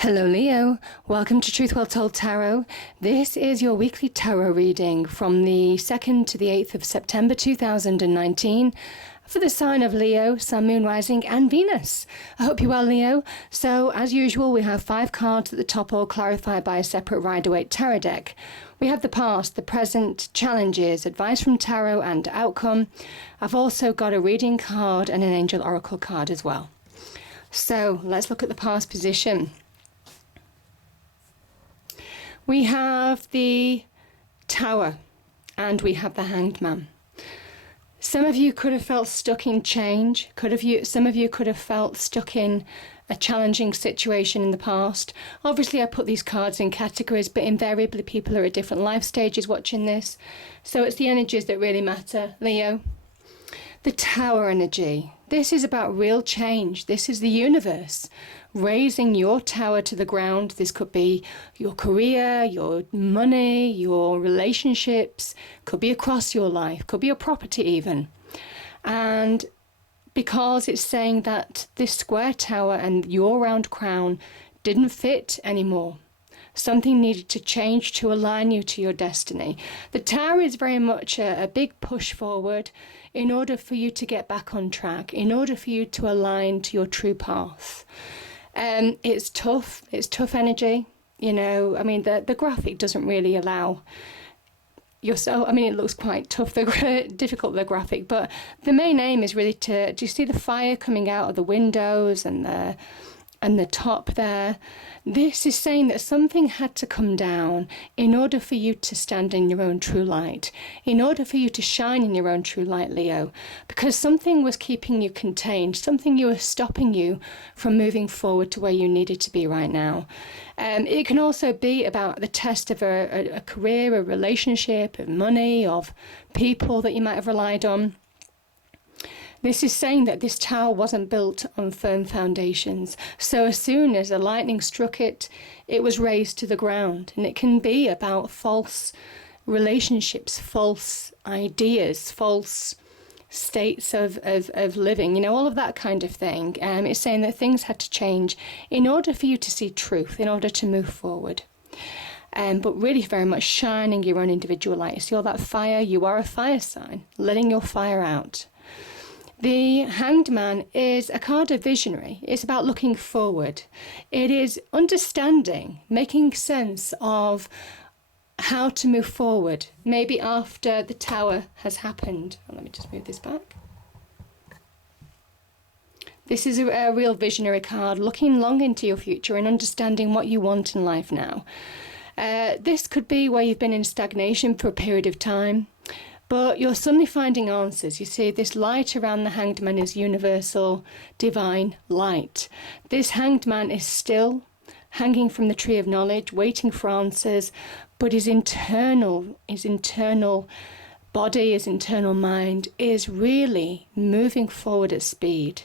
Hello Leo, welcome to Truth Well Told Tarot. This is your weekly tarot reading from the 2nd to the 8th of September 2019 for the sign of Leo, Sun, Moon, Rising and Venus. I hope you're well, Leo. So as usual, we have 5 cards at the top, all clarified by a separate Rider-Waite tarot deck. We have the past, the present, challenges, advice from tarot and outcome. I've also got a reading card and an angel oracle card as well. So let's look at the past position. We have the Tower and we have the Hanged Man. Some of you could have felt stuck in change. Some of you could have felt stuck in a challenging situation in the past. Obviously, I put these cards in categories, but invariably people are at different life stages watching this. So it's the energies that really matter, Leo. The Tower energy. This is about real change. This is the universe raising your tower to the ground. This could be your career, your money, your relationships, could be across your life, could be your property even. And because it's saying that this square tower and your round crown didn't fit anymore. Something needed to change to align you to your destiny. The Tower is very much a big push forward in order for you to get back on track, in order for you to align to your true path. It's tough energy, you know. I mean, the graphic doesn't really allow yourself. I mean, it looks quite tough, difficult, the graphic, but the main aim is really do you see the fire coming out of the windows and the top there? This is saying that something had to come down in order for you to stand in your own true light, in order for you to shine in your own true light, Leo, because something was keeping you contained, something was stopping you from moving forward to where you needed to be right now. It can also be about the test of a career, a relationship, of money, of people that you might have relied on. This is saying that this tower wasn't built on firm foundations. So as soon as the lightning struck it, it was razed to the ground. And it can be about false relationships, false ideas, false states of living, you know, all of that kind of thing. It's saying that things had to change in order for you to see truth, in order to move forward. But really very much shining your own individual light. See all that fire? You are a fire sign, letting your fire out. The Hanged Man is a card of visionary. It's about looking forward. It is understanding, making sense of how to move forward, maybe after the Tower has happened. Let me just move this back. This is a real visionary card, looking long into your future and understanding what you want in life now. This could be where you've been in stagnation for a period of time, but you're suddenly finding answers. You see, this light around the Hanged Man is universal, divine light. This Hanged Man is still hanging from the tree of knowledge, waiting for answers, but his internal body, his internal mind is really moving forward at speed,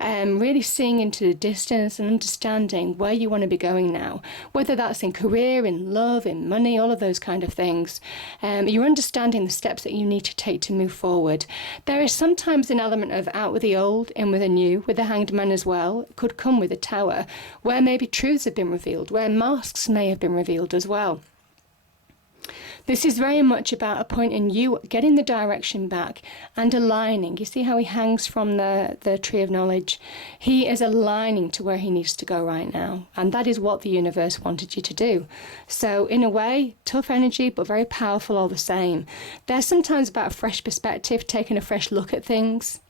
really seeing into the distance and understanding where you want to be going now, whether that's in career, in love, in money, all of those kind of things. You're understanding the steps that you need to take to move forward. There is sometimes an element of out with the old, in with the new, with the Hanged Man as well. It could come with a Tower, where maybe truths have been revealed, where masks may have been revealed as well. This is very much about a point in you getting the direction back and aligning. You see how he hangs from the tree of knowledge? He is aligning to where he needs to go right now. And that is what the universe wanted you to do. So in a way, tough energy, but very powerful all the same. There's sometimes about a fresh perspective, taking a fresh look at things,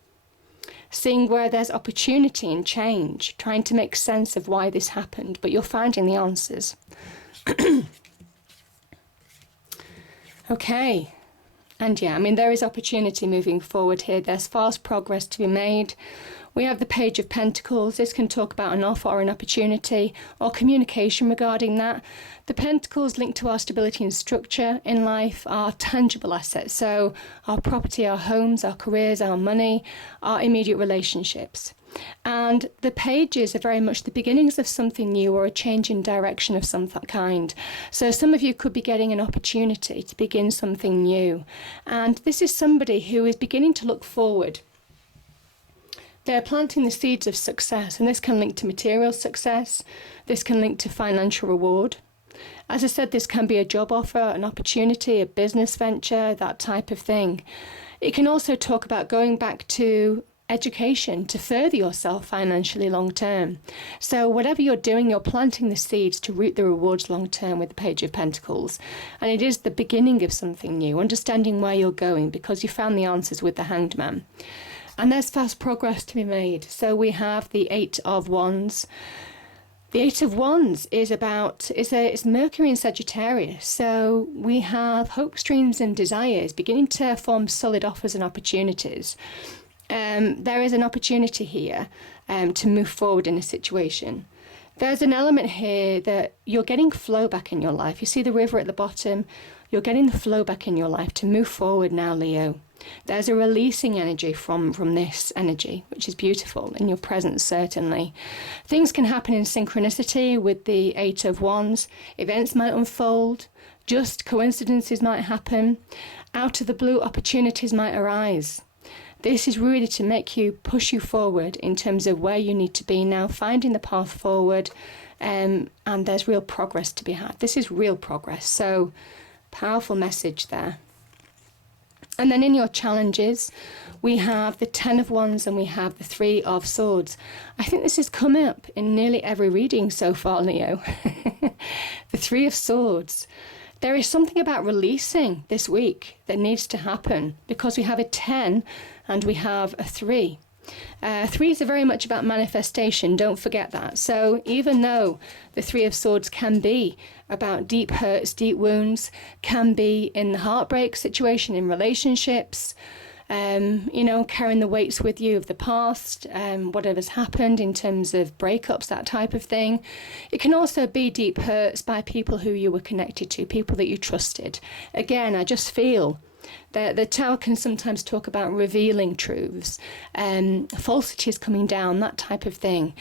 seeing where there's opportunity and change, trying to make sense of why this happened, but you're finding the answers. Okay, and yeah, I mean, there is opportunity moving forward here. There's fast progress to be made. We have the Page of Pentacles. This can talk about an offer or an opportunity or communication regarding that. The Pentacles linked to our stability and structure in life, our tangible assets. So our property, our homes, our careers, our money, our immediate relationships. And the pages are very much the beginnings of something new or a change in direction of some kind. So some of you could be getting an opportunity to begin something new. And this is somebody who is beginning to look forward They're planting the seeds of success, and this can link to material success. This can link to financial reward. As I said, this can be a job offer, an opportunity, a business venture, that type of thing. It can also talk about going back to education to further yourself financially long term. So whatever you're doing, you're planting the seeds to reap the rewards long term with the Page of Pentacles. And it is the beginning of something new, understanding where you're going because you found the answers with the Hanged Man. And there's fast progress to be made. So we have the 8 of Wands. The 8 of Wands is it's Mercury in Sagittarius. So we have hopes, dreams and desires beginning to form solid offers and opportunities. There is an opportunity here to move forward in a situation. There's an element here that you're getting flow back in your life. You see the river at the bottom. You're getting the flow back in your life to move forward now, Leo. There's a releasing energy from this energy, which is beautiful in your presence, certainly. Things can happen in synchronicity with the 8 of Wands. Events might unfold. Just coincidences might happen. Out of the blue, opportunities might arise. This is really to make you, push you forward in terms of where you need to be now, finding the path forward, and there's real progress to be had. This is real progress, so powerful message there. And then in your challenges, we have the 10 of Wands and we have the 3 of Swords. I think this has come up in nearly every reading so far, Leo. The 3 of Swords. There is something about releasing this week that needs to happen because we have a 10 and we have a 3. 3s are very much about manifestation, don't forget that. So even though the 3 of Swords can be about deep hurts, deep wounds, can be in the heartbreak situation, in relationships, carrying the weights with you of the past, whatever's happened in terms of breakups, that type of thing. It can also be deep hurts by people who you were connected to, people that you trusted. Again, I just feel that the Tower can sometimes talk about revealing truths, falsities coming down, that type of thing.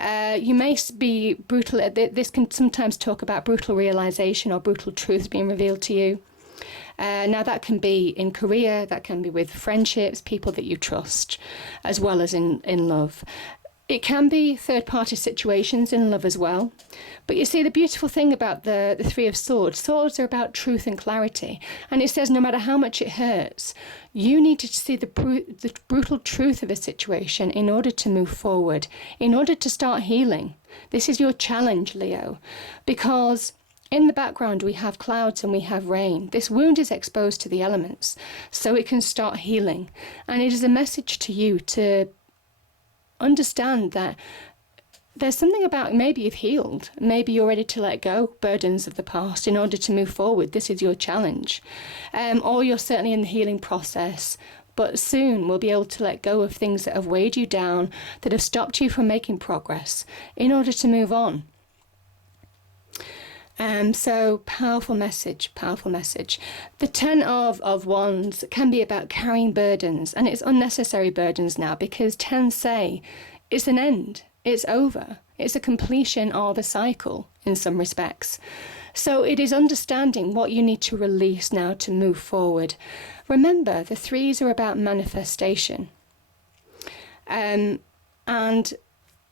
You may be brutal. This can sometimes talk about brutal realization or brutal truths being revealed to you. Now that can be in career, that can be with friendships, people that you trust, as well as in love. It can be third-party situations in love as well. But you see, the beautiful thing about the 3 of Swords, swords are about truth and clarity. And it says no matter how much it hurts, you need to see the brutal truth of a situation in order to move forward, in order to start healing. This is your challenge, Leo, because in the background we have clouds and we have rain. This wound is exposed to the elements, so it can start healing. And it is a message to you to understand that there's something about maybe you've healed, maybe you're ready to let go burdens of the past in order to move forward. This is your challenge, or you're certainly in the healing process, but soon we'll be able to let go of things that have weighed you down, that have stopped you from making progress in order to move on. So powerful message, powerful message. The 10 of Wands can be about carrying burdens, and it's unnecessary burdens now because 10 say it's an end, it's over, it's a completion of a cycle in some respects. So it is understanding what you need to release now to move forward. Remember, the 3s are about manifestation. And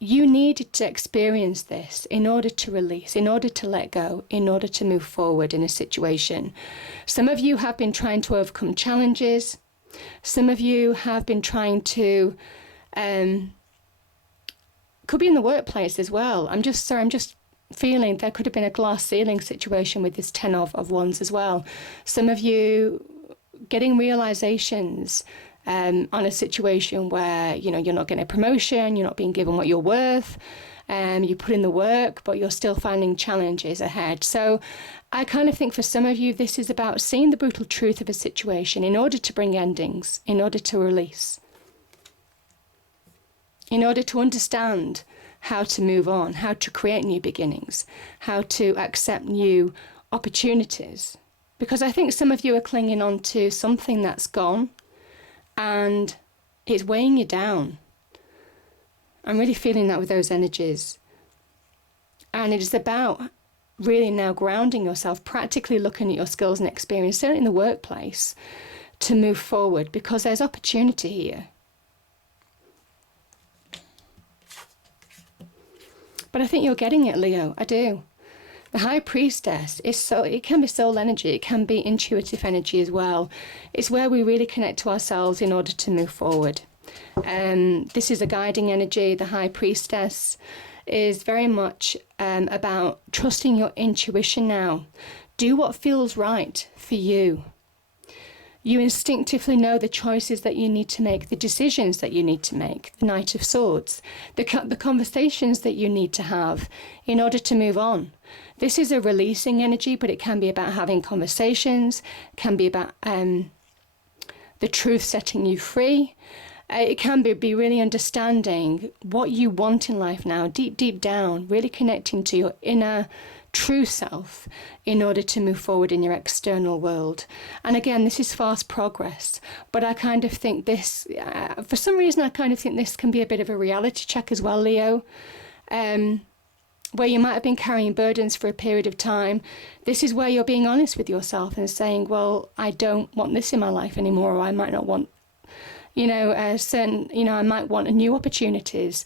you needed to experience this in order to release, in order to let go, in order to move forward in a situation. Some of you have been trying to overcome challenges. Some of you have been trying to, could be in the workplace as well. I'm just feeling there could have been a glass ceiling situation with this 10 of Wands as well. Some of you getting realizations on a situation where, you're not getting a promotion, you're not being given what you're worth, you put in the work, but you're still finding challenges ahead. So I kind of think for some of you, this is about seeing the brutal truth of a situation in order to bring endings, in order to release, in order to understand how to move on, how to create new beginnings, how to accept new opportunities. Because I think some of you are clinging on to something that's gone, and it's weighing you down. I'm really feeling that with those energies. And it is about really now grounding yourself, practically looking at your skills and experience, certainly in the workplace, to move forward because there's opportunity here. But I think you're getting it, Leo. I do. The High Priestess it can be soul energy, it can be intuitive energy as well. It's where we really connect to ourselves in order to move forward. This is a guiding energy. The High Priestess is very much about trusting your intuition now. Do what feels right for you. You instinctively know the choices that you need to make, the decisions that you need to make, the Knight of Swords, the conversations that you need to have in order to move on. This is a releasing energy, but it can be about having conversations, can be about the truth setting you free. It can be really understanding what you want in life now, deep, deep down, really connecting to your inner true self in order to move forward in your external world. And again, this is fast progress, but I kind of think this, for some reason, I kind of think this can be a bit of a reality check as well, Leo, where you might have been carrying burdens for a period of time. This is where you're being honest with yourself and saying, well, I don't want this in my life anymore, or I might not want I might want new opportunities,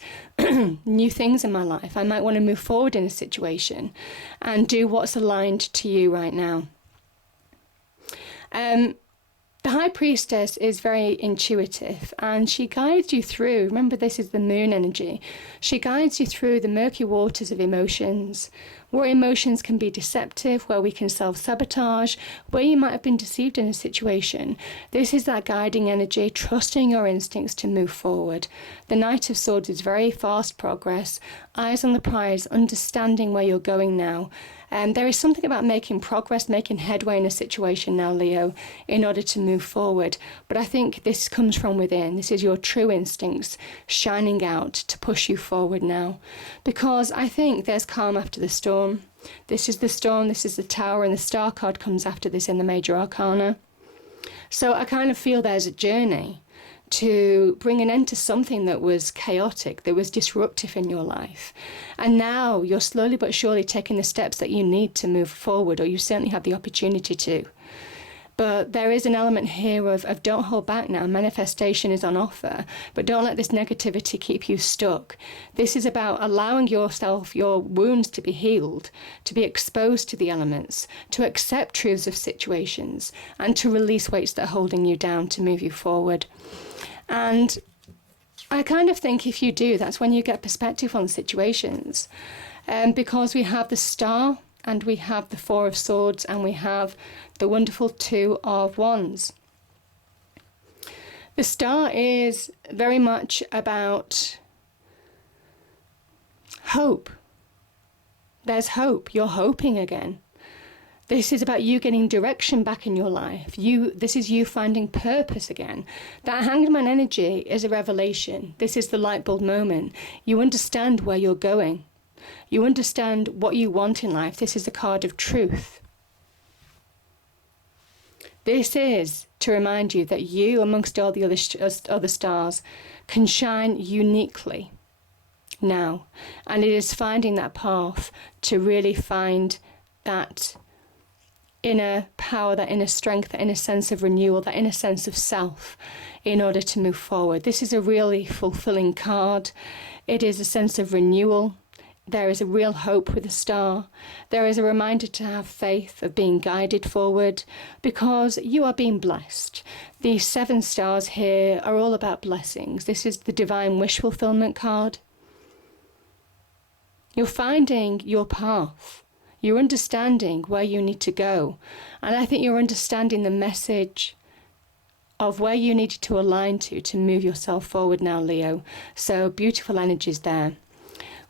new things in my life. I might want to move forward in a situation and do what's aligned to you right now. The High Priestess is very intuitive, and she guides you through, remember this is the moon energy, she guides you through the murky waters of emotions, where emotions can be deceptive, where we can self-sabotage, where you might have been deceived in a situation. This is that guiding energy, trusting your instincts to move forward. The Knight of Swords is very fast progress, eyes on the prize, understanding where you're going now. There is something about making progress, making headway in a situation now, Leo, in order to move forward. But I think this comes from within. This is your true instincts shining out to push you forward now. Because I think there's calm after the storm. This is the storm, this is the Tower, and the Star card comes after this in the Major Arcana. So I kind of feel there's a journey to bring an end to something that was chaotic, that was disruptive in your life. And now you're slowly but surely taking the steps that you need to move forward, or you certainly have the opportunity to. But there is an element here of don't hold back now. Manifestation is on offer, but don't let this negativity keep you stuck. This is about allowing yourself, your wounds to be healed, to be exposed to the elements, to accept truths of situations, and to release weights that are holding you down to move you forward. And I kind of think if you do, that's when you get perspective on situations. Because we have the Star, and we have the Four of Swords, and we have the wonderful Two of Wands. The Star is very much about hope. There's hope. You're hoping again. This is about you getting direction back in your life. This is you finding purpose again. That Hanged Man energy is a revelation. This is the light bulb moment. You understand where you're going. You understand what you want in life. This is a card of truth. This is to remind you that you, amongst all the other stars, can shine uniquely now. And it is finding that path to really find that inner power, that inner strength, that inner sense of renewal, that inner sense of self in order to move forward. This is a really fulfilling card. It is a sense of renewal. There is a real hope with the Star. There is a reminder to have faith, of being guided forward, because you are being blessed. The 7 stars here are all about blessings. This is the Divine Wish Fulfillment card. You're finding your path. You're understanding where you need to go. And I think you're understanding the message of where you need to align to move yourself forward now, Leo. So beautiful energies there.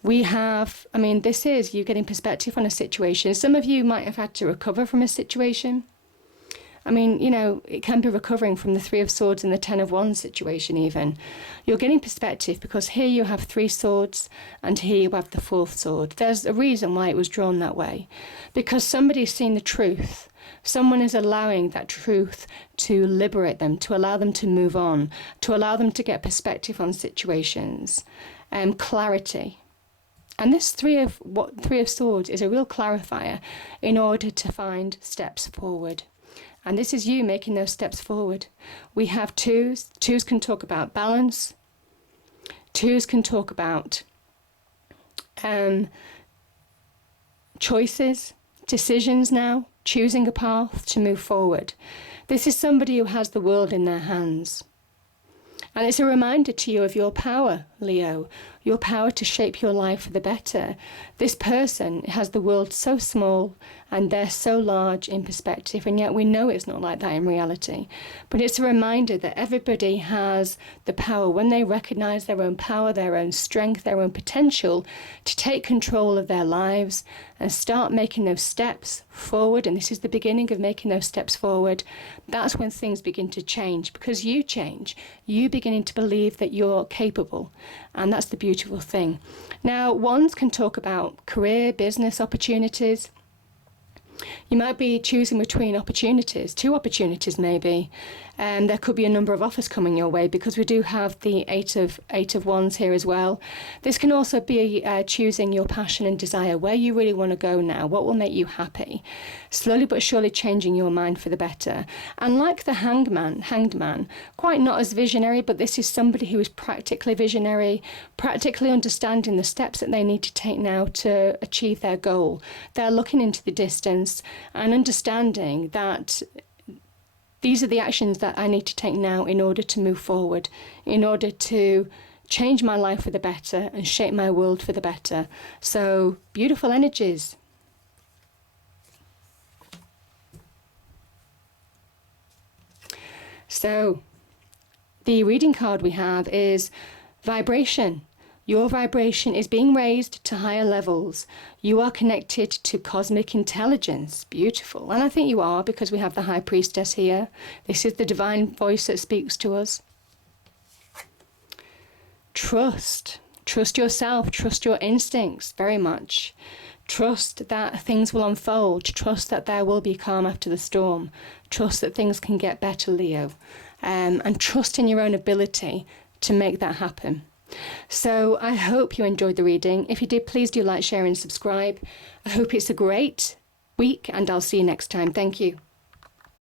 We have, this is you getting perspective on a situation. Some of you might have had to recover from a situation. It can be recovering from the 3 of Swords and the 10 of Wands situation even. You're getting perspective because here you have 3 swords and here you have the 4th sword. There's a reason why it was drawn that way. Because somebody's seen the truth. Someone is allowing that truth to liberate them, to allow them to move on, to allow them to get perspective on situations, clarity. And this 3 of Swords is a real clarifier in order to find steps forward. And this is you making those steps forward. We have 2s. 2s can talk about balance. 2s can talk about choices, decisions now, choosing a path to move forward. This is somebody who has the world in their hands. And it's a reminder to you of your power, Leo, your power to shape your life for the better. This person has the world so small and they're so large in perspective, and yet we know it's not like that in reality. But it's a reminder that everybody has the power, when they recognize their own power, their own strength, their own potential, to take control of their lives and start making those steps forward. And this is the beginning of making those steps forward. That's when things begin to change, because you change. You beginning to believe that you're capable. And that's the beautiful thing. Now, wands can talk about career, business opportunities. You might be choosing between opportunities, 2 opportunities maybe. There could be a number of offers coming your way, because we do have the eight of wands here as well. This can also be choosing your passion and desire, where you really want to go now, what will make you happy. Slowly but surely changing your mind for the better. And like the hanged man, quite not as visionary, but this is somebody who is practically visionary, practically understanding the steps that they need to take now to achieve their goal. They're looking into the distance and understanding that these are the actions that I need to take now in order to move forward, in order to change my life for the better and shape my world for the better. So, beautiful energies. So, the reading card we have is vibration. Your vibration is being raised to higher levels. You are connected to cosmic intelligence. Beautiful. And I think you are, because we have the High Priestess here. This is the divine voice that speaks to us. Trust. Trust yourself. Trust your instincts very much. Trust that things will unfold. Trust that there will be calm after the storm. Trust that things can get better, Leo. And trust in your own ability to make that happen. So I hope you enjoyed the reading. If you did, please do like, share and subscribe. I hope it's a great week, and I'll see you next time. Thank you.